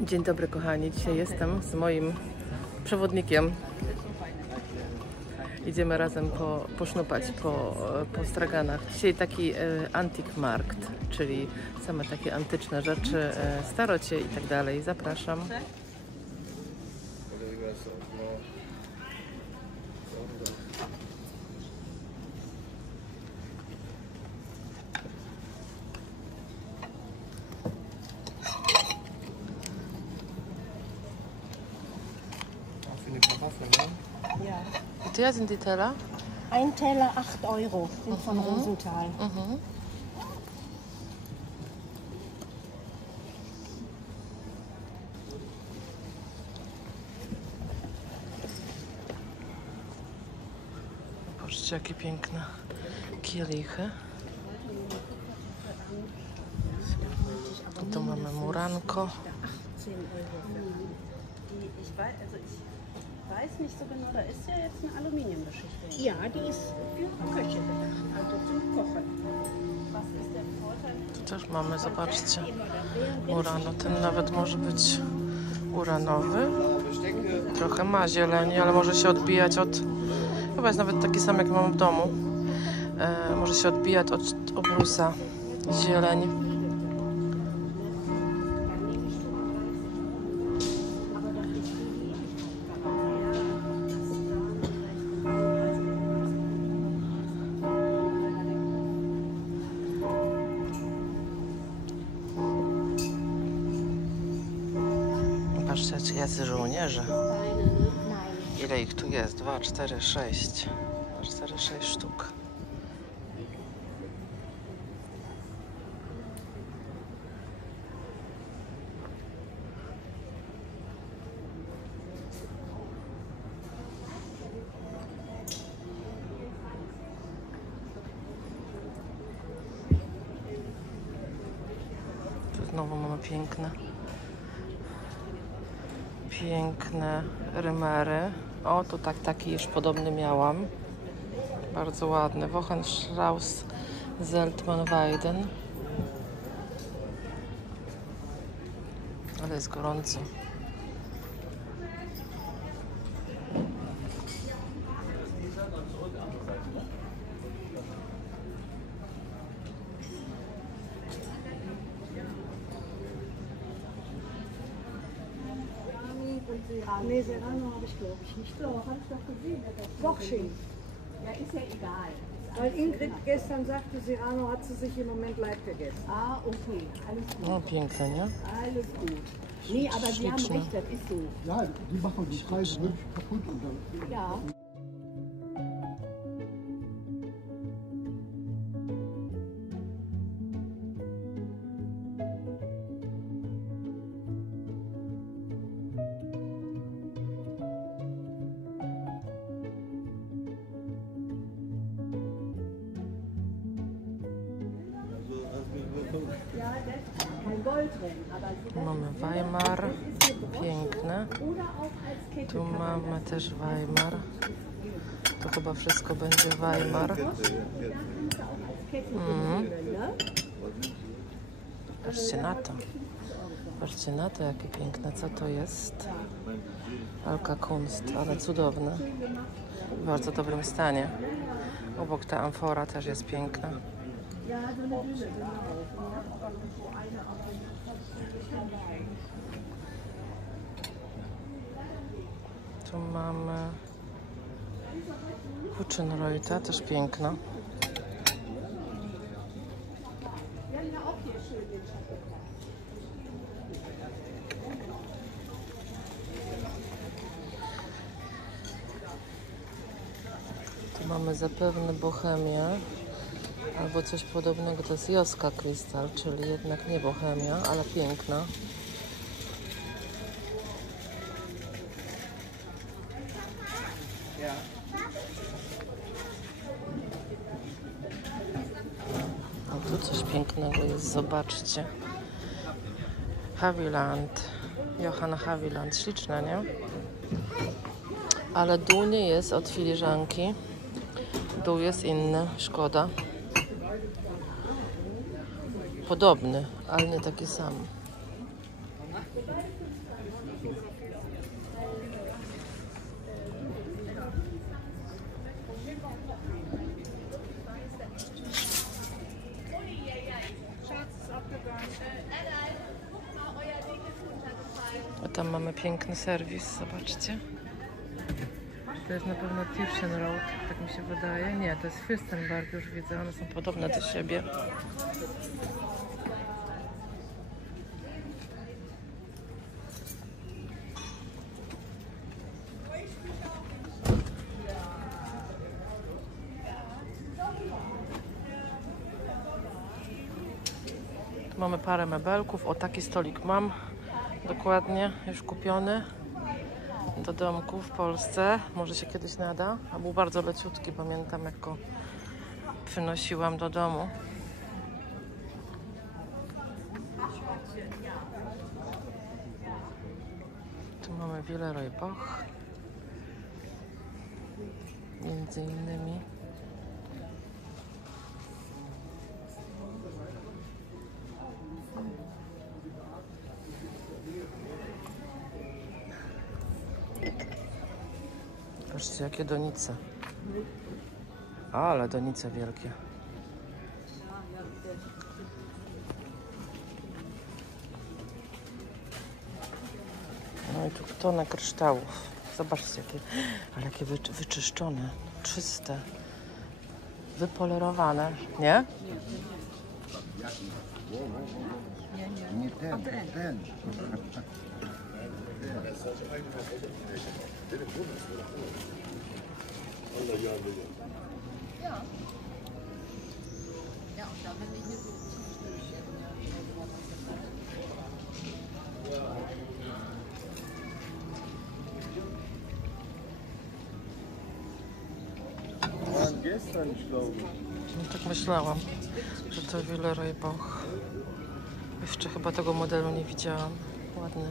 Dzień dobry kochani, dzisiaj jestem z moim przewodnikiem. Idziemy razem posznupać po straganach. Dzisiaj taki antik markt, czyli same takie antyczne rzeczy, starocie i tak dalej. Zapraszam. Ja. Wie teuer sind die Teller? Ein Teller 8 €, sind von Rosenthal. Patrzcie, jakie piękne kielichy. Tu mamy muranko. Ich weiß nicht so genau, da ist ja jetzt eine Aluminiumgeschichte. Ja, die ist für Köche gedacht, also zum Kochen. Was ist der Vorteil? Tu też mamy, zobaczcie, urano. Ten nawet może być uranowy. Trochę ma zieleni, ale może się odbijać od... Chyba jest nawet taki sam, jak mam w domu. Może się odbijać od obrusa zieleń. Patrzcie, jacy żołnierze. Ile ich tu jest? 2, 4, 6. 2, 4, 6 sztuk. Tu znowu mamy piękne rymery. O, tu taki już podobny miałam. Bardzo ładny. Wochenstrauß Zeltmann-Weiden. Ale jest gorąco. Nee, Serrano habe ich glaube ich nicht. Doch, habe ich doch gesehen. Doch schön. Ja, ist ja egal. Weil Ingrid gestern sagte, Serrano hat sie sich im Moment leid gegessen. Ah, okay, alles gut. No piękne, nie? Alles gut. Nee, aber Sie haben recht, das ist so. Ja, die machen die Preise wirklich kaputt und dann. Ja. Tu mamy Weimar, piękne. Tu mamy też Weimar. To chyba wszystko będzie Weimar. Patrzcie na to. Patrzcie na to, jakie piękne. Co to jest? Alka Kunst, ale cudowne. W bardzo dobrym stanie. Obok ta amfora też jest piękna. Tu mamy Huchenreuta, też piękna. Tu mamy zapewne Bohemię albo coś podobnego. To jest Joska Krystal, czyli jednak nie Bohemia, ale piękna. O, tu coś pięknego jest, zobaczcie. Haviland, Johann Haviland, śliczne, nie? Ale dół nie jest od filiżanki. Dół jest inny, szkoda. Podobny, ale nie taki sam. A tam mamy piękny serwis, zobaczcie. To jest na pewno Tirschen Road, tak mi się wydaje. Nie, to jest Fürstenberg, już widzę, one są podobne do siebie. Tu mamy parę mebelków. O, taki stolik mam dokładnie, już kupiony do domku w Polsce. Może się kiedyś nada. A był bardzo leciutki, pamiętam jak go przynosiłam do domu. Tu mamy Villeroy Boch. Między innymi. Patrzcie, jakie donice. Ale donice wielkie. No i tu tonę kryształów. Zobaczcie, jakie wyczyszczone, czyste, wypolerowane, nie? Nie ten. No tak myślałam, że to Villeroy Boch. Jeszcze chyba tego modelu nie widziałam. Ładny.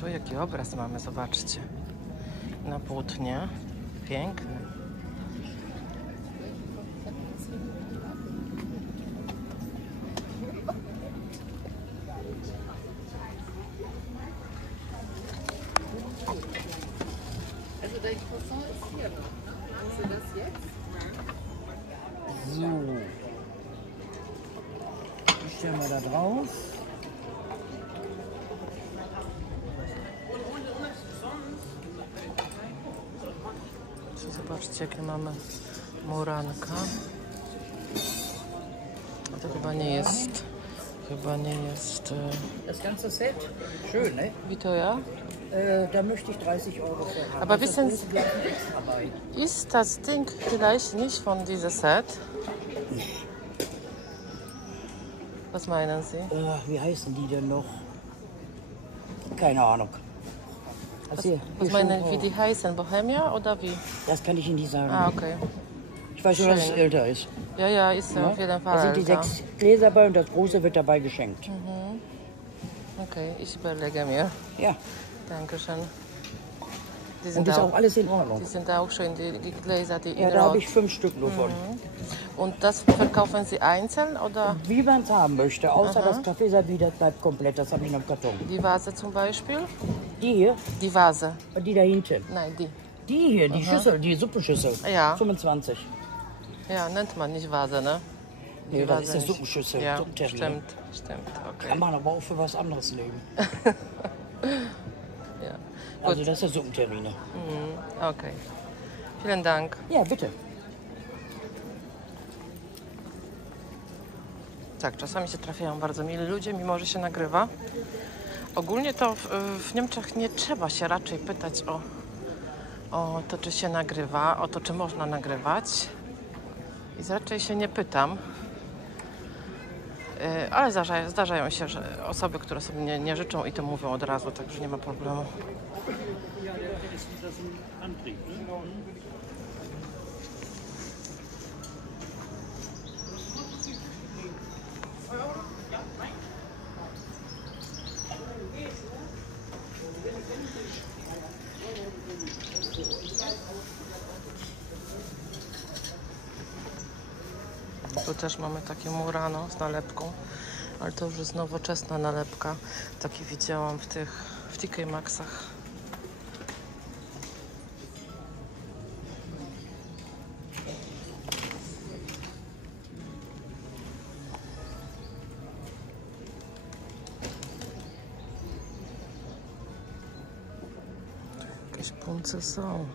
Tu jaki obraz mamy, zobaczcie. Na płótnie. Piękny. So. Die stellen wir da drauf. Zobaczcie, jakie mamy muranka. A to chyba nie jest. Das ganze Set, schön, ne? Wie teuer? Da möchte ich 30 € für haben. Aber Das wissen große bleibt extra bei. Ist das Ding vielleicht nicht von diesem Set? Was meinen Sie? Wie heißen die denn noch? Keine Ahnung. Was meinen wie die heißen? Bohemia oder wie? Das kann ich Ihnen nicht sagen. Ah, okay. Ich weiß nur, dass es schön. älter ist. Ja, ja, ist auf jeden Fall Da sind die älter. 6 Gläser bei und das große wird dabei geschenkt. Okay, ich überlege mir. Ja, Dankeschön. Die und sind, ist auch, auch alles in Ordnung. die sind auch schön, die Gläser, die Ja, in da habe Rot. ich 5 Stück nur von. Und das verkaufen Sie einzeln oder Wie man es haben möchte, außer das Kaffeeservice, das bleibt komplett, das habe ich noch im Karton. die Vase zum Beispiel? Die hier Die Vase. und die da hinten. Nein, die. Die hier, die Schüssel, die Suppenschüssel. Ja. 25. Ja, nennt man nicht Vase, ne? Nee, Die das Vase ist eine nicht. Suppenschüssel. Ja, Suppentermin. stimmt, okay. Kann man aber auch für was anderes nehmen. Ja. Also das ist Suppentermine. Okay. Vielen Dank. Ja, bitte. Tak, czasami się trafiają bardzo mili ludzie, mimo że się nagrywa. Ogólnie to w Niemczech nie trzeba się raczej pytać o to, czy się nagrywa, o to, czy można nagrywać. I raczej się nie pytam. Ale zdarzają się że osoby, które sobie nie życzą i to mówią od razu, także nie ma problemu. też mamy takie Murano z nalepką, ale to już jest nowoczesna nalepka. Takie widziałam w TK Maxxach. Jakieś punce są.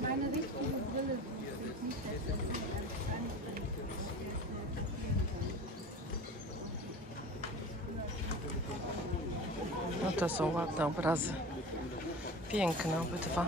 Meine richtige Brille. No to są ładne obrazy. Piękne obydwa.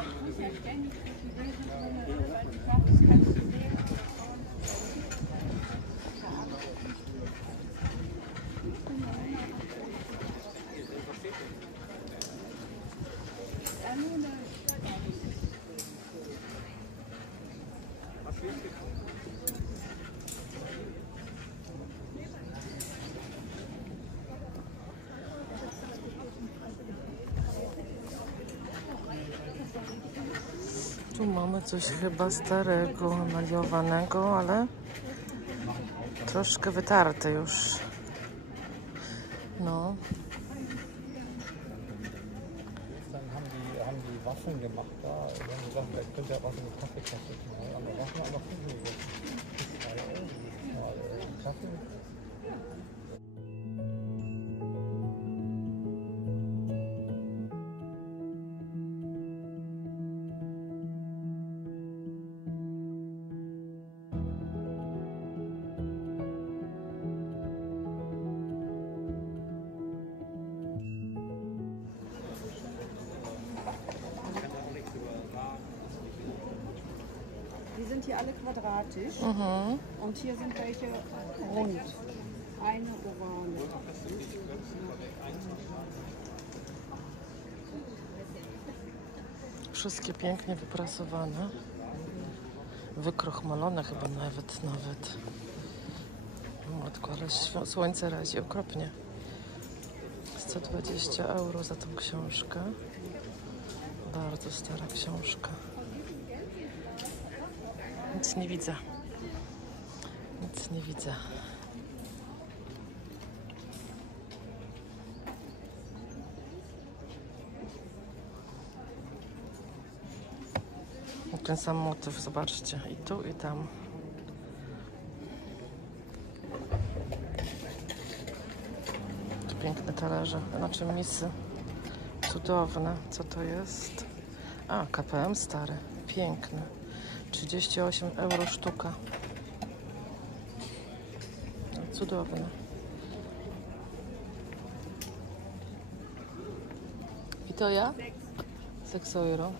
Tu mamy coś chyba starego, maliowanego, ale troszkę wytarte już. No. Dann haben die Waffeln gemacht da. Wir haben gesagt, vielleicht könnt ihr was in die Kaffeetasse knallen. Aber Waffeln haben noch 5 Euro. 2 Euro mal Kaffee. Die sind hier alle quadratisch und hier sind welche rund. Eine ovale. Wszystkie pięknie wyprasowane. Wykrochmalone chyba nawet. Matko, ale słońce razi okropnie. 120 euro za tą książkę. Bardzo stara książka. Nic nie widzę. Nic nie widzę. Ten sam motyw, zobaczcie. I tu, i tam. Piękne talerze, znaczy misy. Cudowne. Co to jest? A, KPM stary. Piękny. 38 euro sztuka. No, cudowne. I to ja? 6 euro.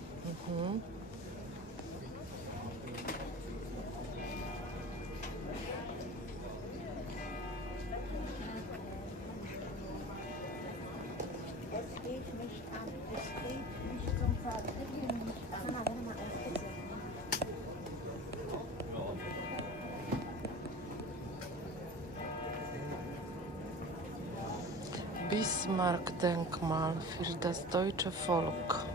Bismarck-Denkmal für das deutsche Volk.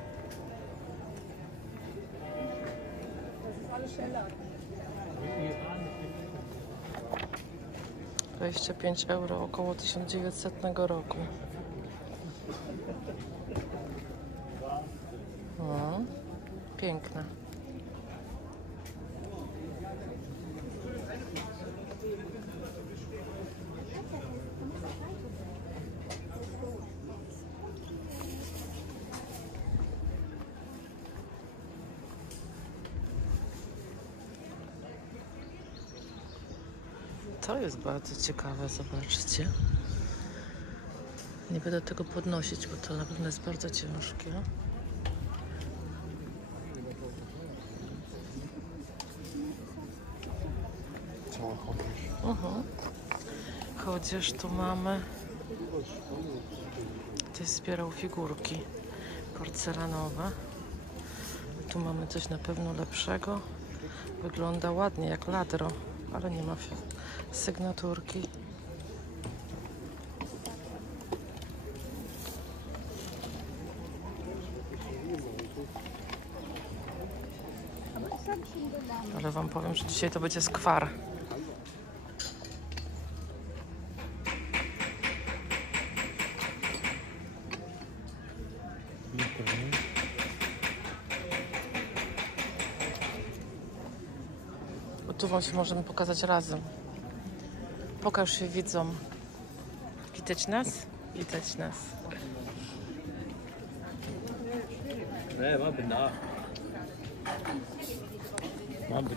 €25, około 1900 roku. Piękne. To jest bardzo ciekawe, zobaczcie. Nie będę tego podnosić, bo to na pewno jest bardzo ciężkie. Chodzież tu mamy. Ktoś zbierał figurki porcelanowe. Tu mamy coś na pewno lepszego. Wygląda ładnie jak ladro, ale nie ma sygnaturki. Ale wam powiem, że dzisiaj to będzie skwar. Bo tu wam się możemy pokazać razem. Pokaż się widzom. Widać nas? Widać nas. Nee, maar ben daar. Maar ben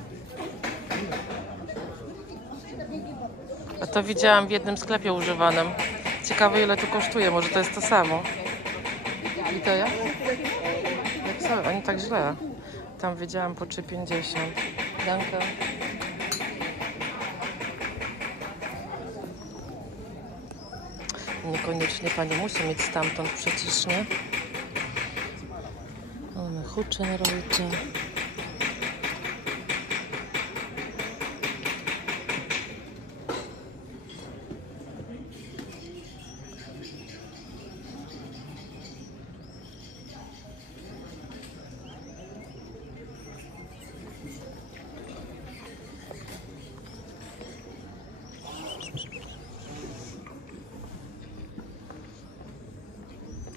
A to widziałam w jednym sklepie używanym. Ciekawe, ile to kosztuje. Może to jest to samo. I to ja? Jak sobie? Ani tak źle. Tam widziałam po 3,50. Danke. Niekoniecznie pani musi mieć stamtąd przecież, nie? Mamy Huchenreuter.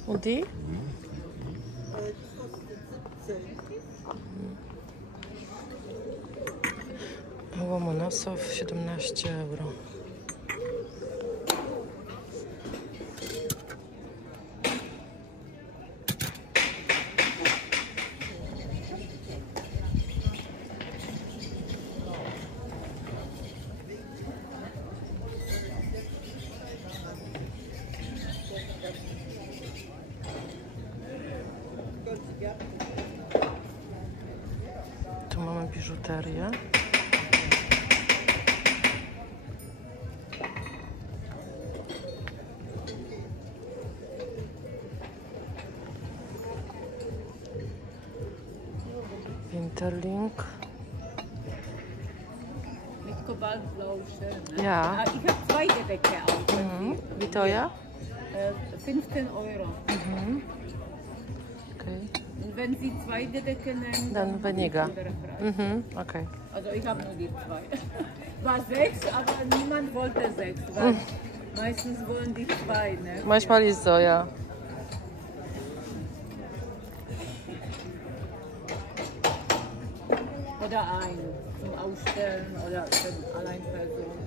Und die? Łomonosow 17 euro. Tu mamy biżuterię. Winterling. Mit Kobaltblau schön. Ja. Ich habe zwei Gedecke auch. Wie teuer? 15 Euro. Okay. Und wenn Sie zwei Gedecke nehmen, Dann weniger. andere Preis. Okay. Also ich habe nur die zwei. War 6, aber niemand wollte 6, weil meistens wollen die 2. Ne? Manchmal ist so, ja. Oder ein zum Ausstellen oder für Alleinpersonen.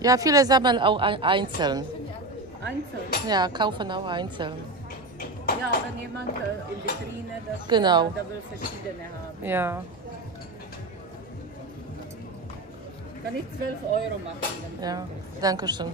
Ja, viele sammeln auch einzeln. Einzeln. Ja, kaufen auch einzeln. Ja, wenn jemand in Vitrine das Genau. da will verschiedene haben. Ja, Kann ich 12 Euro machen. Dann ja. Danke schön.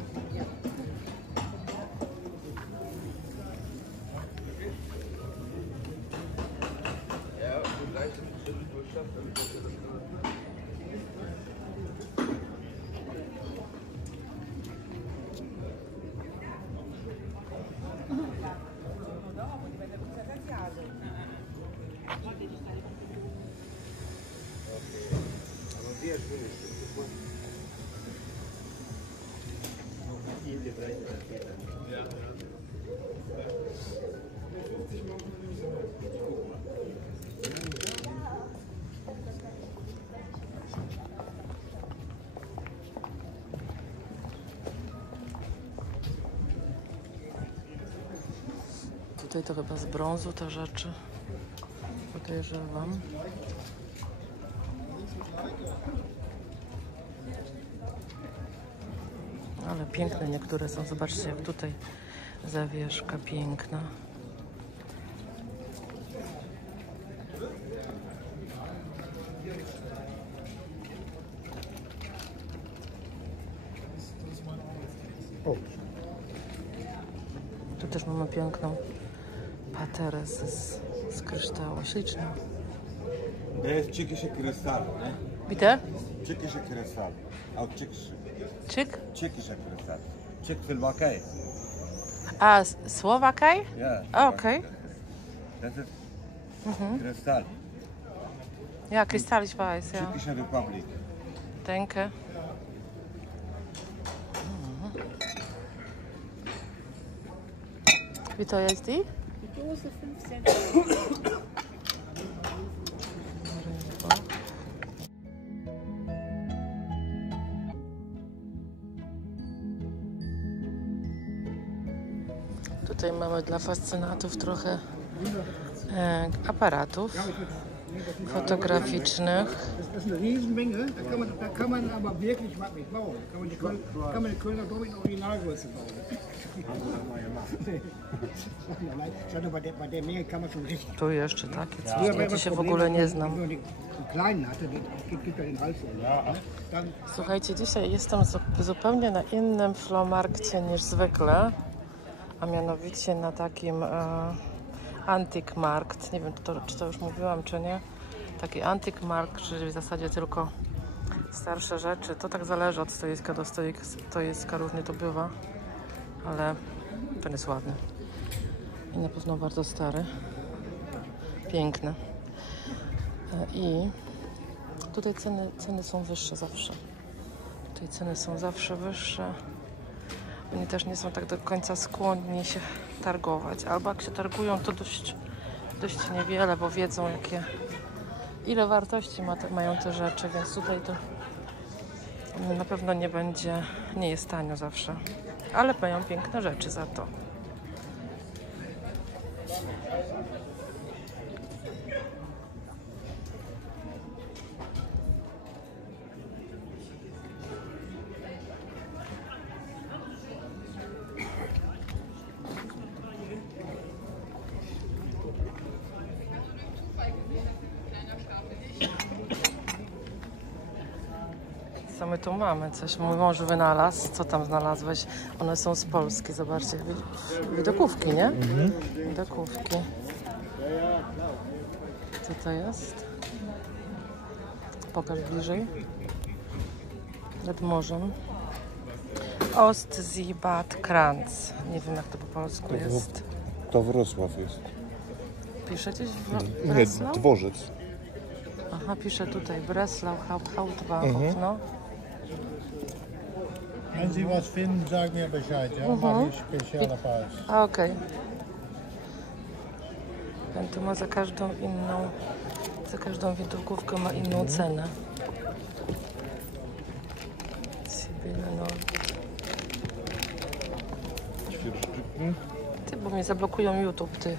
Tutaj to chyba z brązu te rzeczy. Podejrzewam. Ale piękne niektóre są. Zobaczcie, jak tutaj zawieszka piękna. O, Tu też mamy piękną paterę z kryształu. Śliczna. To jest tschechische krystal, ne? Bitte? Tschechische krystal. Auch Czyk? tschechische krystal. Czechoslowakia. A, Słowakaj? Ja. A, okej. Das ist Kristall. Ja, Kristall, ich weiß, ja. Tschechische Republik. Danke. Wie teuer ist die? Die Dose 5 Cent. Tutaj mamy dla fascynatów trochę aparatów fotograficznych. Das ist eine Riesenmenge, da kann man aber wirklich was mit bauen. Da kann man den Kölner Dom in Originalgröße bauen. Bei der Menge kann man schon richtig. Tu jeszcze takie coś, ja tu się w ogóle nie znam. Wenn man den kleinen hatte, gibt er den Hals voll. Dann Słuchajcie, dzisiaj jestem zupełnie na innym flomarkcie niż zwykle, a mianowicie na takim Antique Markt. Nie wiem, czy to już mówiłam, czy nie. Taki Antique Markt, czyli w zasadzie tylko starsze rzeczy. To tak zależy od stoiska do stoiska, różnie to bywa, ale ten jest ładny i na pewno bardzo stary, piękny. I tutaj ceny są wyższe zawsze. Tutaj ceny są zawsze wyższe. Oni też nie są tak do końca skłonni się targować. Albo jak się targują, to dość niewiele, bo wiedzą ile wartości mają te rzeczy, więc tutaj to na pewno nie jest tanio zawsze. Ale mają piękne rzeczy za to. Co my tu mamy? Coś mój mąż wynalazł. Co tam znalazłeś? One są z Polski. Zobaczcie. Widokówki, nie? Widokówki. Co to jest? Pokaż bliżej. Nad morzem. Ostsee-Bad Kranz. Nie wiem, jak to po polsku jest. To Wrocław jest. Pisze gdzieś Nie, Breslau? dworzec. Aha, pisze tutaj Breslau, Hauptbahnhof, no. wenn Sie was finden, sagen mir Bescheid, ja? Mache ich spezieller Preis. A, okej. Ten tu ma za każdą widokówkę ma inną cenę. Sibylla Nord. Ty, bo mnie zablokują YouTube, ty.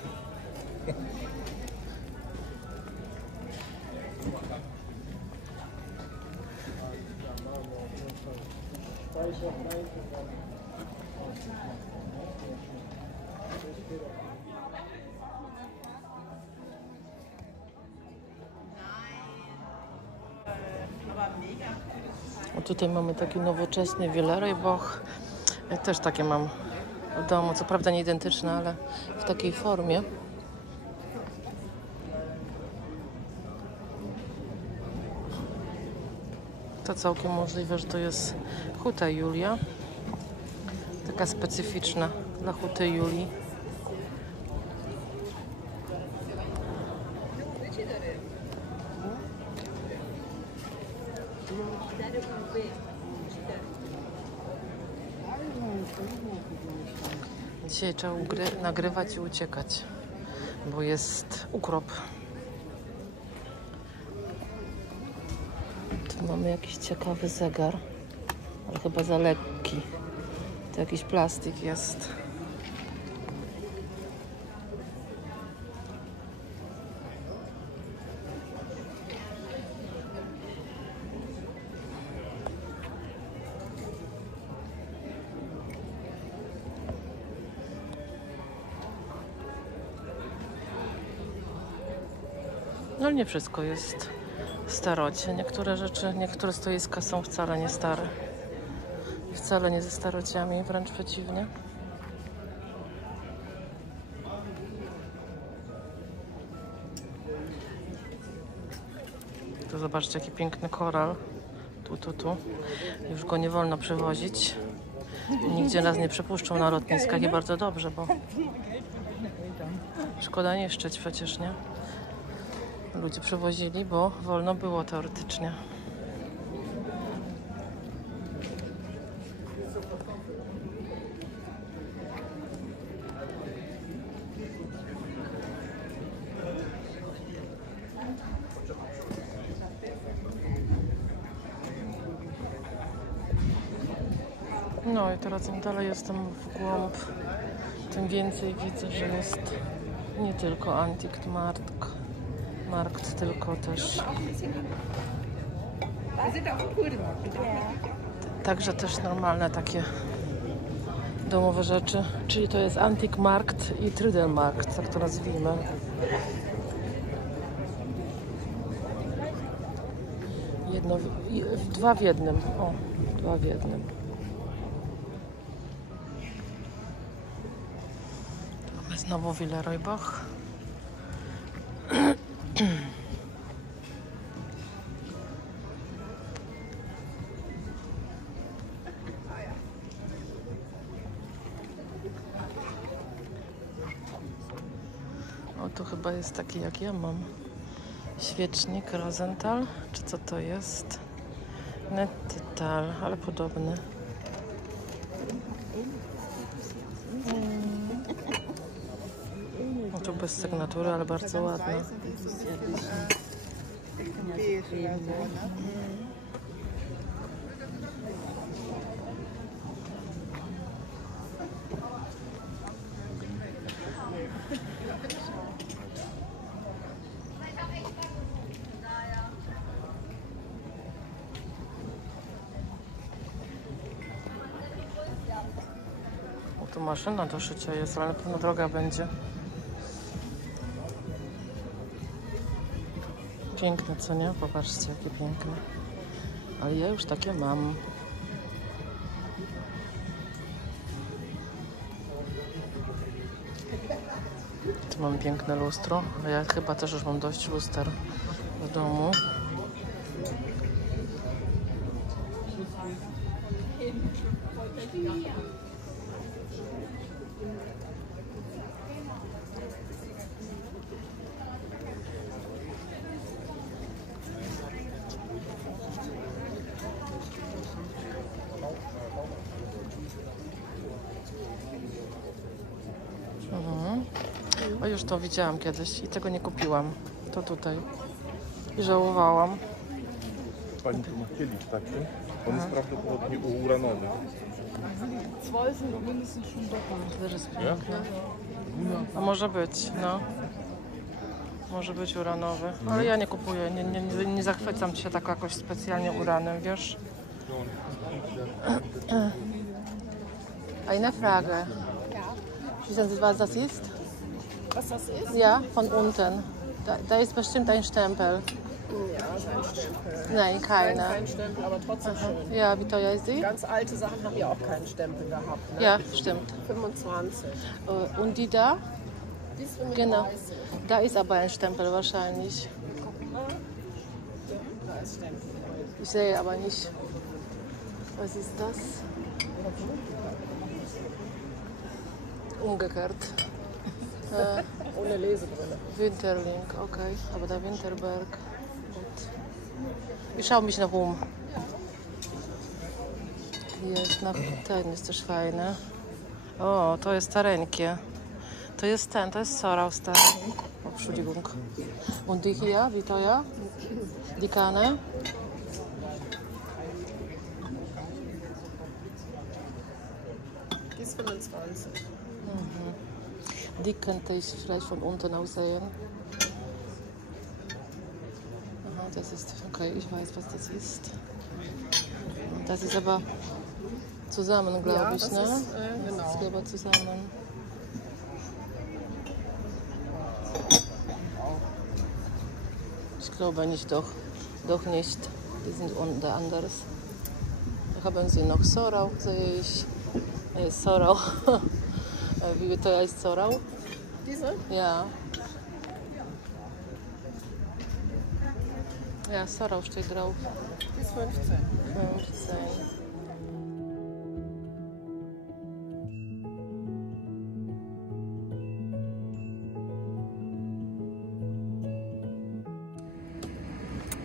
O, tutaj mamy taki nowoczesny Villeroy-Boch. Ja też takie mam w domu, co prawda nie identyczne, ale w takiej formie. To całkiem możliwe, że to jest huta Julia. Taka specyficzna dla huty Julii. Dzisiaj trzeba nagrywać i uciekać, bo jest ukrop. Tu mamy jakiś ciekawy zegar, ale chyba za lekki. To jakiś plastik jest. No nie wszystko jest w starocie. Niektóre rzeczy, niektóre stoiska są wcale nie stare. wcale nie ze starociami, wręcz przeciwnie. Tu zobaczcie, jaki piękny koral. Tu. Już go nie wolno przewozić. Nigdzie nas nie przepuszczą na lotniskach i bardzo dobrze, bo szkoda niszczyć przecież, nie? Ludzie przewozili, bo wolno było teoretycznie. No i teraz im dalej jestem w głąb, tym więcej widzę, że jest nie tylko Antikmarkt, tylko też także też normalne takie domowe rzeczy, czyli to jest Antikmarkt i Trödelmarkt, tak to nazwijmy. Dwa w jednym. O, dwa w jednym. Mamy znowu Villeroybach. O, tu chyba jest taki jak ja mam. Świecznik Rosenthal, czy co to jest? Nettetal, ale podobny. No tu bez sygnatury, ale bardzo ładny. Tu maszyna do szycia jest, ale na pewno droga będzie. Piękne, co nie? Popatrzcie, jakie piękne. Ale ja już takie mam. Tu mam piękne lustro, a ja chyba też już mam dość luster w domu. O, już to widziałam kiedyś i tego nie kupiłam. To tutaj. I żałowałam. Pani tu ma kielich taki. On jest prawdopodobnie uranowy. To też jest piękne. A może być, no. Może być uranowy. Ale ja nie kupuję. Nie zachwycam się tak jakoś specjalnie uranem, wiesz? Eine Frage. Wissen Sie, was das ist? Was das ist? Ja, von unten. Da ist bestimmt ein Stempel. Ja, ein Stempel. Nein, keiner. Kein Stempel, aber trotzdem schön. Ja, wie teuer ist die? Ganz alte Sachen haben ja auch keinen Stempel gehabt. Ne? Ja, stimmt. 25. Und die da? Die ist 35. Genau. Da ist aber ein Stempel wahrscheinlich. Da ist Stempel. Ich sehe aber nicht. Was ist das? Umgekehrt. Ohne Lesebrille. Winterling, okay. Aber der Winterberg. Gut. Ich schaue mich noch um. Hier ist noch, ten jest też fajny. O, to jest stareńkie. To jest ten, to jest Sorau stary. O, Entschuldigung. Und die hier, wie teuer? Die Kanne? Die ist 25. Die könnte ich vielleicht von unten aus sehen. Aha, das ist, okay, ich weiß, was das ist. Das ist aber zusammen, glaube Ja, ich, das ne? ist, Das genau. ist aber zusammen. Ich glaube nicht, doch nicht. Die sind anders. haben sie noch Sorau, sehe ich. Sorau. Wie teuer ist Sorau? Diese? Ja. Ja, Sorau steht drauf. Die ist 15. 15.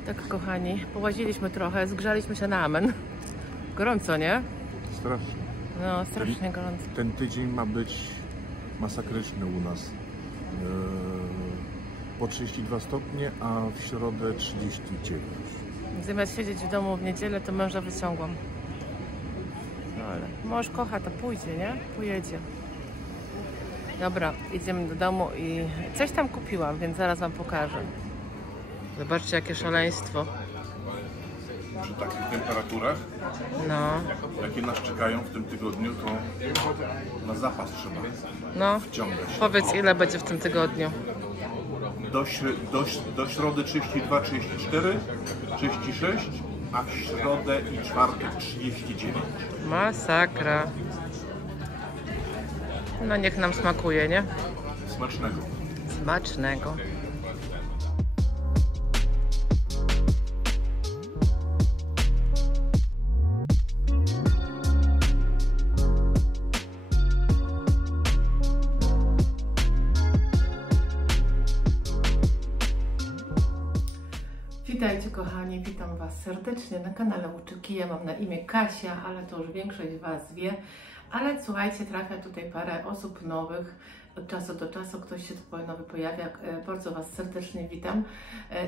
Tak, kochani, połaziliśmy trochę, zgrzaliśmy się na amen. Gorąco, nie? Strasznie. No, strasznie gorąco. Ten tydzień ma być masakryczny u nas. Po 32 stopnie, a w środę 39. Zamiast siedzieć w domu w niedzielę, to męża wyciągłam. No ale mąż kocha, to pójdzie, nie? Pojedzie. Dobra, idziemy do domu i coś tam kupiłam, więc zaraz wam pokażę. Zobaczcie, jakie szaleństwo. Przy takich temperaturach, No, jakie nas czekają w tym tygodniu, to na zapas trzeba no. wciągać. Powiedz, ile będzie w tym tygodniu. Do środy 32, 34, 36, a w środę i czwartek 39. Masakra. No niech nam smakuje, nie? Smacznego. Smacznego. Witajcie kochani, witam Was serdecznie na kanale Łuczyki. Ja mam na imię Kasia, ale to już większość Was wie. Ale słuchajcie, trafia tutaj parę osób nowych. Od czasu do czasu ktoś się tu nowy pojawia. Bardzo Was serdecznie witam.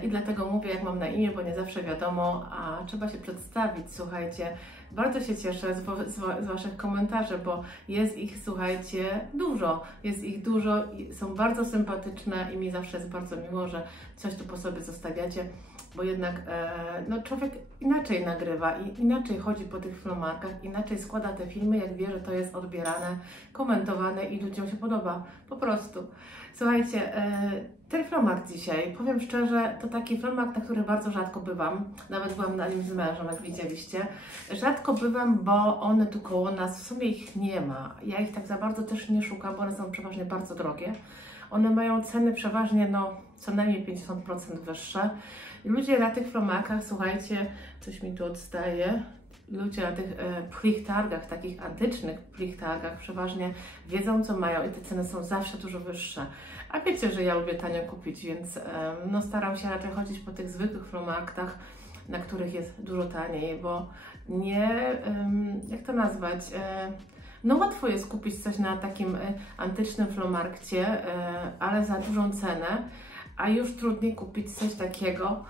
I dlatego mówię, jak mam na imię, bo nie zawsze wiadomo, a trzeba się przedstawić. Słuchajcie, bardzo się cieszę z Waszych komentarzy, bo jest ich, słuchajcie, dużo. Jest ich dużo, są bardzo sympatyczne i mi zawsze jest bardzo miło, że coś tu po sobie zostawiacie, bo jednak no, człowiek inaczej nagrywa i inaczej chodzi po tych filmarkach, inaczej składa te filmy, jak wie, że to jest odbierane, komentowane i ludziom się podoba, po prostu. Słuchajcie, ten filmark dzisiaj, powiem szczerze, to taki filmark, na który bardzo rzadko bywam, nawet byłam na nim z mężem, jak widzieliście. Rzadko bywam, bo one tu koło nas, w sumie ich nie ma. Ja ich tak za bardzo też nie szukam, bo one są przeważnie bardzo drogie. One mają ceny przeważnie, no, co najmniej 50% wyższe. I ludzie na tych filmarkach, słuchajcie, coś mi tu odstaje, ludzie na tych plichtargach, takich antycznych plichtargach przeważnie wiedzą, co mają i te ceny są zawsze dużo wyższe. A wiecie, że ja lubię tanio kupić, więc no, staram się raczej chodzić po tych zwykłych filmarkach, na których jest dużo taniej, bo nie, jak to nazwać, no łatwo jest kupić coś na takim antycznym filmarkcie, ale za dużą cenę, a już trudniej kupić coś takiego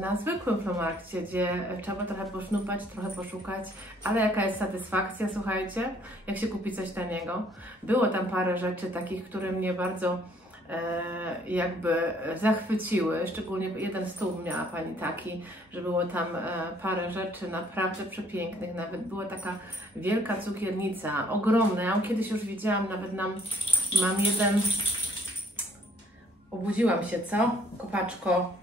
na zwykłym filmarkcie, gdzie trzeba trochę posznupać, trochę poszukać, ale jaka jest satysfakcja, słuchajcie, jak się kupi coś taniego. Było tam parę rzeczy takich, które mnie bardzo jakby zachwyciły, szczególnie jeden stół miała pani taki, że było tam parę rzeczy naprawdę przepięknych, nawet była taka wielka cukiernica, ogromna, ja ją kiedyś już widziałam, nawet mam jeden, obudziłam się, co? Kopaczko,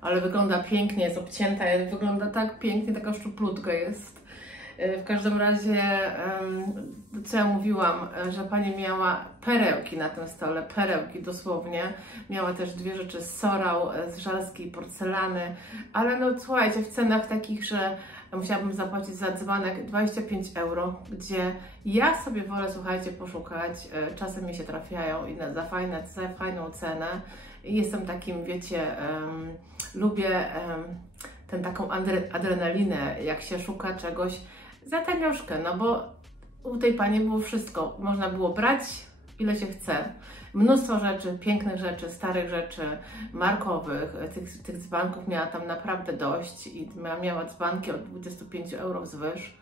ale wygląda pięknie, jest obcięta, wygląda tak pięknie, taka szczuplutka jest. W każdym razie, co ja mówiłam, że pani miała perełki na tym stole, perełki dosłownie. Miała też dwie rzeczy z Sorau, z żelskiej porcelany, ale no słuchajcie, w cenach takich, że musiałabym zapłacić za dzbanek 25 €, gdzie ja sobie wolę, słuchajcie, poszukać, czasem mi się trafiają i za fajną cenę. Jestem takim, wiecie, lubię tę taką adrenalinę, jak się szuka czegoś za tanioszkę, no bo u tej pani było wszystko. Można było brać ile się chce. Mnóstwo rzeczy, pięknych rzeczy, starych rzeczy, markowych. Tych dzbanków miała tam naprawdę dość i miała dzbanki od 25 € wzwyż.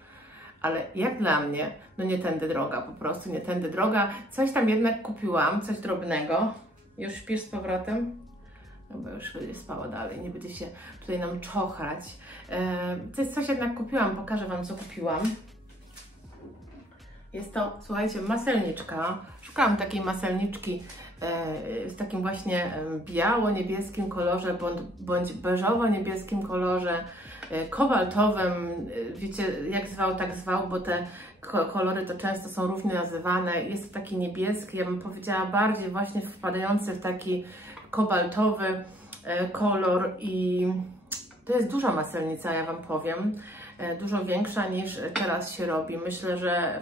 Ale jak dla mnie, no nie tędy droga, po prostu nie tędy droga. Coś tam jednak kupiłam, coś drobnego. Już śpisz z powrotem? No bo już będzie spała dalej, nie będzie się tutaj nam czochrać. Coś jednak kupiłam, pokażę Wam, co kupiłam. Jest to, słuchajcie, maselniczka. Szukałam takiej maselniczki w takim właśnie biało-niebieskim kolorze, bądź beżowo-niebieskim kolorze. kobaltowym, wiecie, jak zwał, tak zwał, bo te kolory to często są różnie nazywane. Jest to taki niebieski, ja bym powiedziała bardziej właśnie wpadający w taki kobaltowy kolor i to jest duża maselnica, ja Wam powiem, dużo większa niż teraz się robi. Myślę, że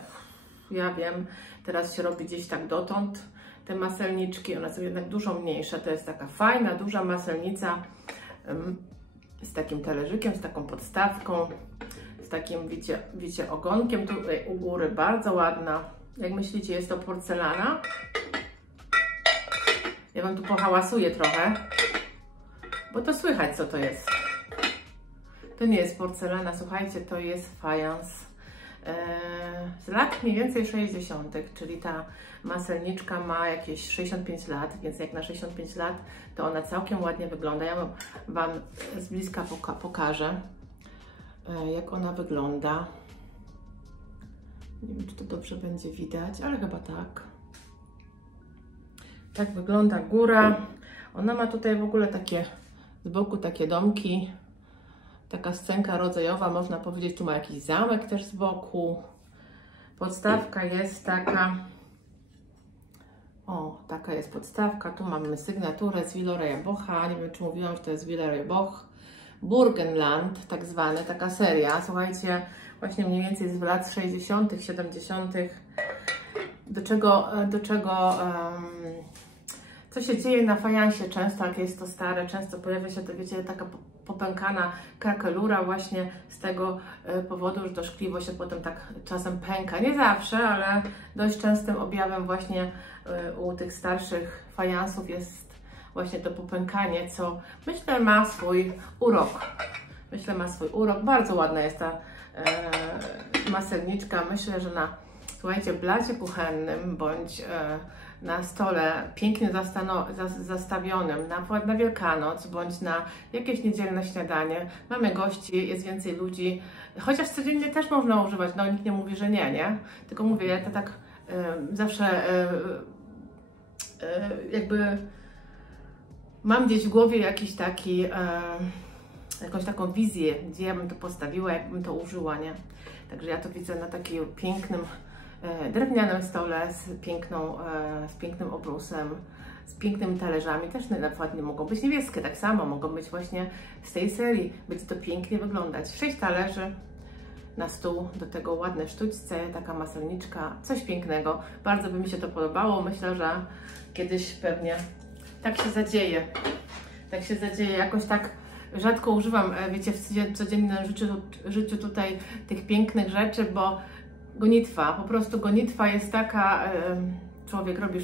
ja wiem, teraz się robi gdzieś tak dotąd te maselniczki, one są jednak dużo mniejsze. To jest taka fajna, duża maselnica z takim talerzykiem, z taką podstawką, z takim, wiecie, ogonkiem tutaj u góry, bardzo ładna. Jak myślicie, jest to porcelana? Ja Wam tu pohałasuję trochę, bo to słychać, co to jest. To nie jest porcelana, słuchajcie, to jest fajans z lat mniej więcej 60., czyli ta maselniczka ma jakieś 65 lat, więc jak na 65 lat, to ona całkiem ładnie wygląda. Ja Wam z bliska pokażę, jak ona wygląda. Nie wiem, czy to dobrze będzie widać, ale chyba tak. Tak wygląda góra. Ona ma tutaj w ogóle takie z boku takie domki. Taka scenka rodzajowa, można powiedzieć, tu ma jakiś zamek też z boku. Podstawka jest taka. O, taka jest podstawka. Tu mamy sygnaturę z Villeroy-Bocha. Nie wiem, czy mówiłam, że to jest Villeroy-Boch. Burgenland, tak zwane, taka seria. Słuchajcie, właśnie mniej więcej z lat 60., 70. Co się dzieje na fajansie często, jak jest to stare, często pojawia się to, wiecie, taka popękana krakelura właśnie z tego powodu, że to szkliwo się potem tak czasem pęka. Nie zawsze, ale dość częstym objawem właśnie u tych starszych fajansów jest właśnie to popękanie, co myślę ma swój urok. Myślę, ma swój urok. Bardzo ładna jest ta maselniczka. Myślę, że na, słuchajcie, blacie kuchennym bądź na stole pięknie zastawionym, na Wielkanoc bądź na jakieś niedzielne śniadanie. Mamy gości, jest więcej ludzi, chociaż codziennie też można używać, no nikt nie mówi, że nie? Tylko mówię, ja to tak zawsze jakby mam gdzieś w głowie jakiś taki, jakąś taką wizję, gdzie ja bym to postawiła, jakbym to użyła, nie? Także ja to widzę na takim pięknym drewnianym stole z pięknym obrusem, z pięknymi talerzami. Też na przykład nie mogą być niebieskie, tak samo mogą być właśnie z tej serii. Będzie to pięknie wyglądać. 6 talerzy na stół, do tego ładne sztućce, taka maselniczka, coś pięknego. Bardzo by mi się to podobało. Myślę, że kiedyś pewnie tak się zadzieje. Tak się zadzieje. Jakoś tak rzadko używam, wiecie, w codziennym życiu tutaj tych pięknych rzeczy, bo gonitwa, po prostu gonitwa jest taka, człowiek robi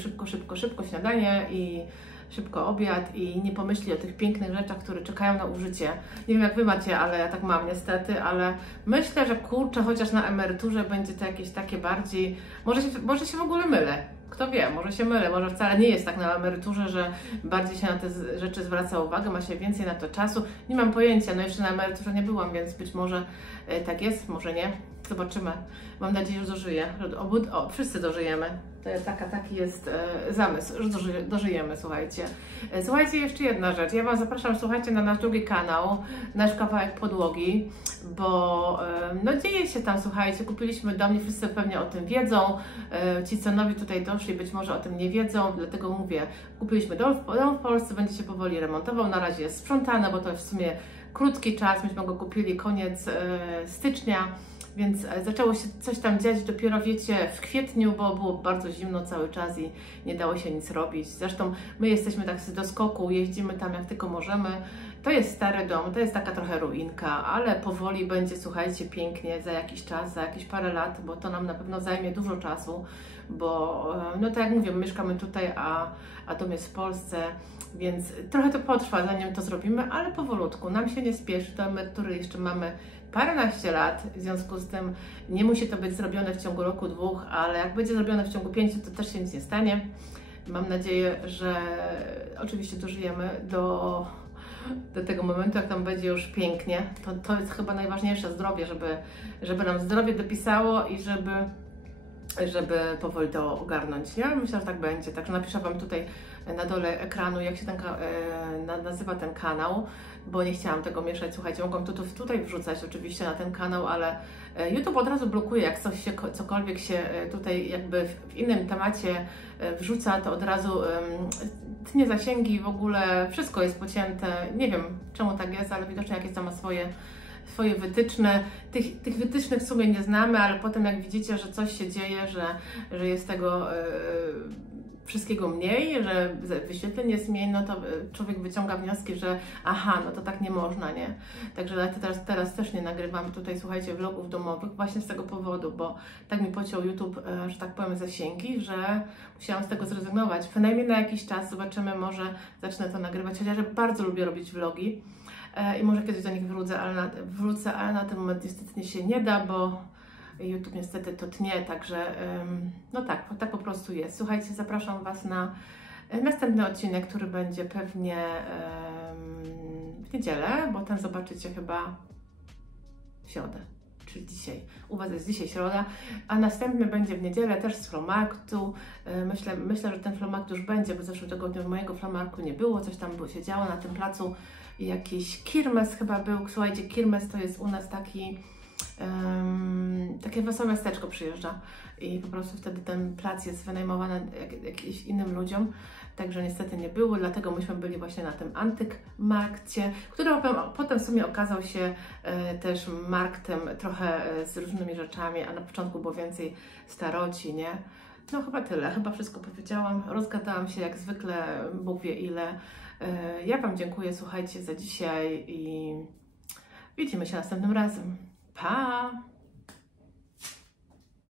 szybko śniadanie i szybko obiad i nie pomyśli o tych pięknych rzeczach, które czekają na użycie. Nie wiem, jak Wy macie, ale ja tak mam niestety, ale myślę, że kurczę, chociaż na emeryturze będzie to jakieś takie bardziej, może się w ogóle mylę. Kto wie, może się mylę, może wcale nie jest tak na emeryturze, że bardziej się na te rzeczy zwraca uwagę, ma się więcej na to czasu. Nie mam pojęcia, no jeszcze na emeryturze nie byłam, więc być może tak jest, może nie. Zobaczymy. Mam nadzieję, że dożyję. Wszyscy dożyjemy. Taki jest zamysł, że dożyjemy, słuchajcie. Słuchajcie, jeszcze jedna rzecz. Ja Wam zapraszam, słuchajcie, na nasz drugi kanał, nasz kawałek podłogi, bo no dzieje się tam, słuchajcie, kupiliśmy dom, nie wszyscy pewnie o tym wiedzą. Ci, co nowi tutaj doszli, być może o tym nie wiedzą, dlatego mówię, kupiliśmy dom w Polsce, będzie się powoli remontował, na razie jest sprzątane, bo to w sumie krótki czas, myśmy go kupili koniec stycznia. Więc zaczęło się coś tam dziać dopiero, wiecie, w kwietniu, bo było bardzo zimno cały czas i nie dało się nic robić. Zresztą my jesteśmy tak do skoku, jeździmy tam jak tylko możemy. To jest stary dom, to jest taka trochę ruinka, ale powoli będzie, słuchajcie, pięknie za jakiś czas, za jakieś parę lat, bo to nam na pewno zajmie dużo czasu, bo no tak jak mówię, mieszkamy tutaj, a dom jest w Polsce, więc trochę to potrwa, zanim to zrobimy, ale powolutku, nam się nie spieszy, do emerytury jeszcze mamy paręnaście lat, w związku z tym nie musi to być zrobione w ciągu roku, dwóch, ale jak będzie zrobione w ciągu 5, to też się nic nie stanie. Mam nadzieję, że oczywiście dożyjemy do tego momentu, jak tam będzie już pięknie. To jest chyba najważniejsze, zdrowie, żeby nam zdrowie dopisało i żeby żeby powoli to ogarnąć. Ja myślę, że tak będzie. Także napiszę Wam tutaj na dole ekranu, jak się nazywa ten kanał, bo nie chciałam tego mieszać. Słuchajcie, mogłam to tutaj wrzucać oczywiście na ten kanał, ale YouTube od razu blokuje, jak cokolwiek się tutaj jakby w innym temacie wrzuca, to od razu tnie zasięgi, w ogóle wszystko jest pocięte. Nie wiem, czemu tak jest, ale widocznie jakieś tam ma swoje wytyczne. Tych wytycznych w sumie nie znamy, ale potem jak widzicie, że coś się dzieje, że jest tego wszystkiego mniej, że wyświetleń jest mniej, no to człowiek wyciąga wnioski, że aha, no to tak nie można, nie? Także teraz też nie nagrywam tutaj, słuchajcie, vlogów domowych właśnie z tego powodu, bo tak mi pociął YouTube, że tak powiem, zasięgi, że musiałam z tego zrezygnować. Przynajmniej na jakiś czas, zobaczymy, może zacznę to nagrywać, chociaż ja bardzo lubię robić vlogi i może kiedyś do nich wrócę, ale na ten moment niestety się nie da, bo YouTube niestety to tnie, także no tak po prostu jest. Słuchajcie, zapraszam Was na następny odcinek, który będzie pewnie w niedzielę, bo ten zobaczycie chyba w środę, czyli dzisiaj. U Was jest dzisiaj środa, a następny będzie w niedzielę też z Flomarktu. Myślę, że ten Flomarkt już będzie, bo w zeszłym tygodniu mojego Flomarktu nie było, coś tam się działo na tym placu. Jakiś kirmes chyba był. Słuchajcie, kirmes to jest u nas takie wesołe miasteczko przyjeżdża i po prostu wtedy ten plac jest wynajmowany jakimś innym ludziom, także niestety nie było, dlatego myśmy byli właśnie na tym Antykmarkcie, który potem w sumie okazał się też marktem trochę z różnymi rzeczami, a na początku było więcej staroci, nie? No chyba tyle, chyba wszystko powiedziałam, rozgadałam się jak zwykle, Bóg wie ile. Ja Wam dziękuję, słuchajcie, za dzisiaj i widzimy się następnym razem. Pa!